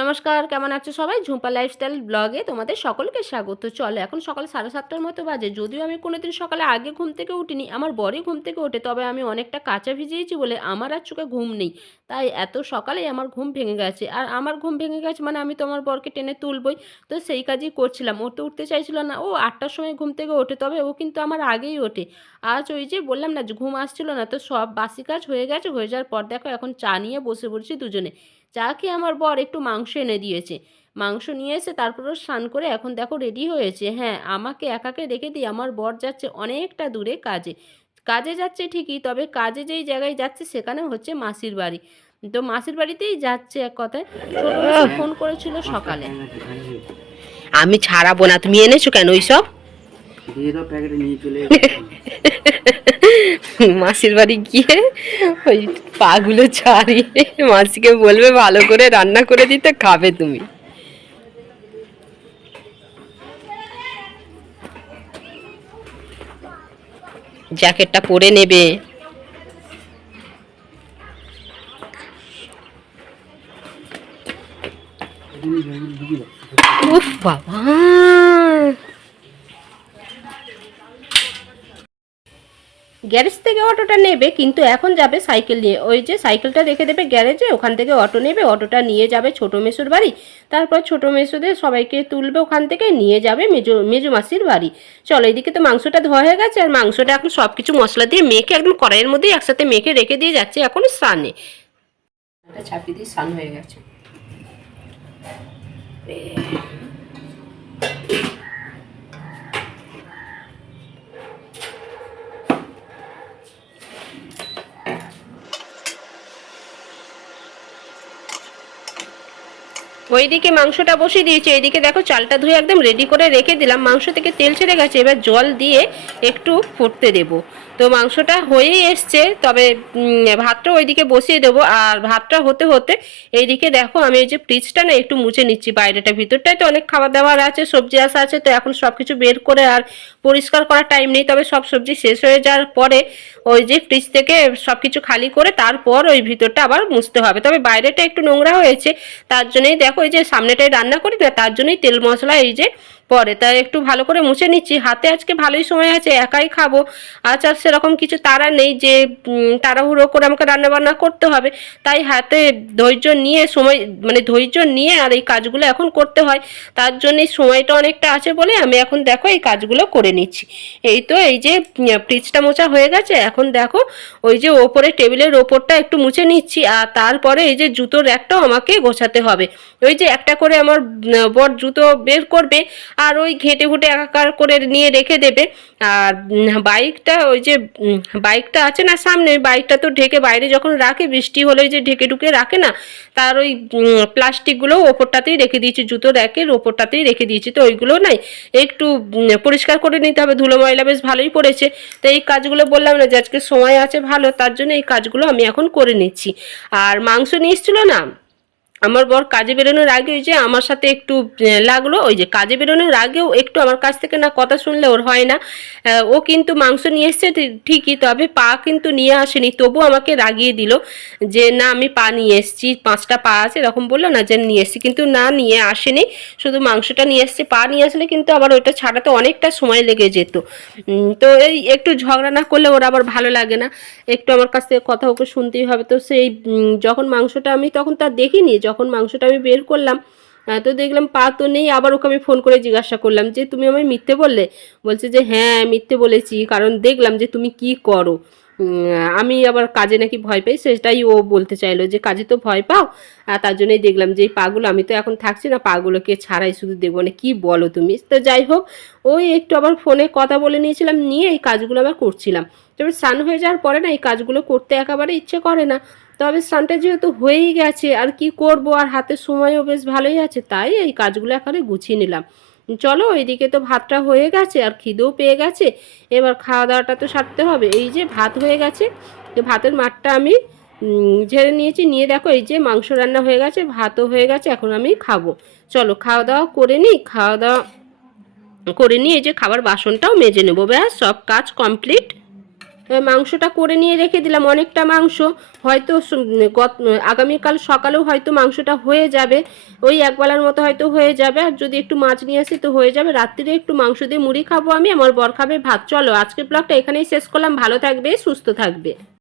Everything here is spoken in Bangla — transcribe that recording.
নমস্কার, কেমন আছো সবাই? ঝুম্পা লাইফস্টাইল ব্লগে তোমাদের সকলকে স্বাগত। চলো, এখন সকাল 7:30টার মতো বাজে। যদিও আমি কোনোদিন সকালে আগে ঘুম থেকে উঠিনি, আমার বরই ঘুম থেকে ওঠে, তবে আমি অনেকটা কাঁচা ভিজিয়েছি বলে আমার আর চোখে ঘুম নেই। তাই এত সকালেই আমার ঘুম ভেঙে গেছে, আর আমার ঘুম ভেঙে গেছে মানে আমি তো আমার বরকে টেনে তুলবই। তো সেই কাজই করছিলাম। ও তো উঠতে চাইছিল না, ও 8টার সময় ঘুম থেকে ওঠে, তবে ও কিন্তু আমার আগেই ওঠে। আজ ওই যে বললাম না যে ঘুম আসছিল না, তো সব বাসি কাজ হয়ে গেছে। হয়ে যাওয়ার পর দেখো এখন চা নিয়ে বসে পড়ছি দুজনে। চা খেয়ে আমার বর একটু মাংস এনে দিয়েছে। মাংস নিয়ে এসে তারপরও স্নান করে এখন দেখো রেডি হয়েছে। হ্যাঁ, আমাকে একাকে রেখে দিয়ে আমার বর যাচ্ছে অনেকটা দূরে কাজে। কাজে যাচ্ছে ঠিকই, তবে কাজে যেই জায়গায় যাচ্ছে সেখানে হচ্ছে মাসির বাড়ি। তো মাসির বাড়িতেই যাচ্ছে এক কথায়। ছোট মেসো ফোন করেছিল সকালে। আমি ছাড়াবো না, তুমি এনেছো কেন ওইসব? মাসির বাড়ি গিয়ে ওই পাগুলো ছাড়িয়ে মাসিকে বলবে ভালো করে রান্না করে দিতে, খাবে তুমি। জ্যাকেটটা পরে নেবে। উফ বাবা, গ্যারেজ থেকে অটোটা নেবে, কিন্তু এখন যাবে সাইকেল নিয়ে। ওই যে সাইকেলটা রেখে দেবে গ্যারেজে, ওখান থেকে অটো নেবে, অটোটা নিয়ে যাবে ছোটো মেসোর বাড়ি। তারপর ছোটো মেসোদের সবাইকে তুলবে, ওখান থেকে নিয়ে যাবে মেজো মাসির বাড়ি। চলো, এদিকে তো মাংসটা ধোয়া হয়ে গেছে, আর মাংসটা এখন সব কিছু মশলা দিয়ে মেখে একদম কড়াইয়ের মধ্যেই একসাথে মেখে রেখে দিয়ে যাচ্ছে এখন স্নানে। ছাপিয়ে দিয়ে স্নান হয়ে গেছে। ওইদিকে মাংসটা বসিয়ে দিয়েছি, এইদিকে দেখো চালটা ধুয়ে একদম রেডি করে রেখে দিলাম। মাংস থেকে তেল ছেড়ে গেছে, এবার জল দিয়ে একটু ফুটতে দেবো। তো মাংসটা হয়েই এসছে, তবে ভাতটা ওইদিকে বসিয়ে দেবো। আর ভাতটা হতে হতে এইদিকে দেখো আমি এই যে ফ্রিজটা না একটু মুছে নিচ্ছি। বাইরেটা ভিতরটায় তো অনেক খাবার দাবার আছে, সবজি আসা আছে, তো এখন সব কিছু বের করে আর পরিষ্কার করার টাইম নেই। তবে সব সবজি শেষ হয়ে যাওয়ার পরে ওই যে ফ্রিজ থেকে সব কিছু খালি করে তারপর ওই ভিতরটা আবার মুছতে হবে। তবে বাইরেটা একটু নোংরা হয়েছে, তার জন্যই দেখো এই যে সামনেটায় রান্না করি না, তার জন্যই তেল মশলা এই যে পরে তাই একটু ভালো করে মুছে নিচ্ছি। হাতে আজকে ভালোই সময় আছে, একাই খাবো। আচ্ছা, সেরকম কিছু তাড়া নেই যে তাড়াহুড়ো করে আমাকে রান্নাবান্না করতে হবে। তাই হাতে ধৈর্য নিয়ে সময়, মানে ধৈর্য নিয়ে আর এই কাজগুলো এখন করতে হয়। তার জন্যই সময়টা অনেকটা আছে বলে আমি এখন দেখো এই কাজগুলো করে নিচ্ছি। এই তো এই যে ফ্রিজটা মোছা হয়ে গেছে, এখন দেখো ওই যে ওপরে টেবিলের ওপরটা একটু মুছে নিচ্ছি। আর তারপরে এই যে জুতোর র্যাকটাও আমাকে গোছাতে হবে। ওই যে একটা করে আমার বর জুতো বের করবে, আর ওই ঘেঁটে ঘুটে একাকার করে নিয়ে রেখে দেবে। আর বাইকটা, ওই যে বাইকটা আছে না সামনে, বাইকটা তো ঢেকে বাইরে যখন রাখে, বৃষ্টি হলে যে ঢেকে ঢুকে রাখে না, তার ওই প্লাস্টিকগুলো ওপরটাতেই রেখে দিয়েছি, জুতো র্যাকের ওপরটাতেই রেখে দিয়েছি। তো ওইগুলো নাই একটু পরিষ্কার করে নিতে হবে, ধুলো ময়লা বেশ ভালোই পড়েছে। তো এই কাজগুলো বললাম না যে আজকে সময় আছে ভালো, তার জন্য এই কাজগুলো আমি এখন করে নিচ্ছি। আর মাংস নিয়ে এসেছিলো না আমার বর, কাজে বেরোনোর আগে ওই যে আমার সাথে একটু লাগলো। ওই যে কাজে বেরোনোর আগেও একটু আমার কাছ থেকে না কথা শুনলে ওর হয় না। ও কিন্তু মাংস নিয়ে এসছে ঠিকই, তবে পা কিন্তু নিয়ে আসেনি। তবু আমাকে রাগিয়ে দিল যে না, আমি পা নিয়ে এসেছি, 5টা পা আছে এরকম বললো না, যে নিয়ে এসেছি, কিন্তু না, নিয়ে আসেনি, শুধু মাংসটা নিয়ে এসছে। পা নিয়ে আসলে কিন্তু আবার ওইটা ছাড়াতে অনেকটা সময় লেগে যেত। তো এই একটু ঝগড়া না করলে ওর আবার ভালো লাগে না। একটু আমার কাছ থেকে কথা ওকে শুনতেই হবে। তো সেই যখন মাংসটা আমি তখন তা দেখিনি, যখন মাংসটা আমি বের করলাম, তো দেখলাম পা তো নেই। আবার ওকে আমি ফোন করে জিজ্ঞাসা করলাম যে তুমি আমায় মিথ্যে বললে? বলছে যে হ্যাঁ মিথ্যে বলেছি, কারণ দেখলাম যে তুমি কি করো। আমি আবার কাজে নাকি ভয় পাই, সেটাই ও বলতে চাইলো যে কাজে তো ভয় পাও, তার জন্যই দেখলাম যে এই পাগুলো, আমি তো এখন থাকছি না, পাগুলোকে ছাড়াই শুধু দেখবো। মানে কি বলো তুমি? তো যাই হোক, ওই একটু আবার ফোনে কথা বলে নিয়েছিলাম, নিয়ে এই কাজগুলো আবার করছিলাম। তবে স্নান হয়ে যাওয়ার পরে না এই কাজগুলো করতে একেবারে ইচ্ছে করে না। তবে স্নানটা যেহেতু হয়েই গেছে, আর কি করব, আর হাতে সময়ও বেশ ভালোই আছে, তাই এই কাজগুলো এখানে গুছিয়ে নিলাম। চলো, এইদিকে তো ভাতটা হয়ে গেছে, আর খিদেও পেয়ে গেছে। এবার খাওয়া দাওয়াটা তো সারতে হবে। এই যে ভাত হয়ে গেছে, তো ভাতের মাঠটা আমি ঝেড়ে নিয়েছি, নিয়ে দেখো এই যে মাংস রান্না হয়ে গেছে, ভাতও হয়ে গেছে, এখন আমি খাবো। চলো খাওয়া দাওয়া করে নিই। খাওয়া দাওয়া করে নিয়ে এই যে খাবার বাসনটাও মেজে নেবো, ব্যাস সব কাজ কমপ্লিট। মাংসটা করে নিয়ে রেখে দিলাম, অনেকটা মাংস, হয়তো আগামীকাল সকালেও হয়তো মাংসটা হয়ে যাবে, ওই একবেলার মতো হয়তো হয়ে যাবে। আর যদি একটু মাছ নিয়ে আসি তো হয়ে যাবে। রাত্রিরে একটু মাংস দিয়ে মুড়ি খাবো আমি, আমার বর খাবে ভাত। চলো আজকের ব্লগটা এখানেই শেষ করলাম। ভালো থাকবে, সুস্থ থাকবে।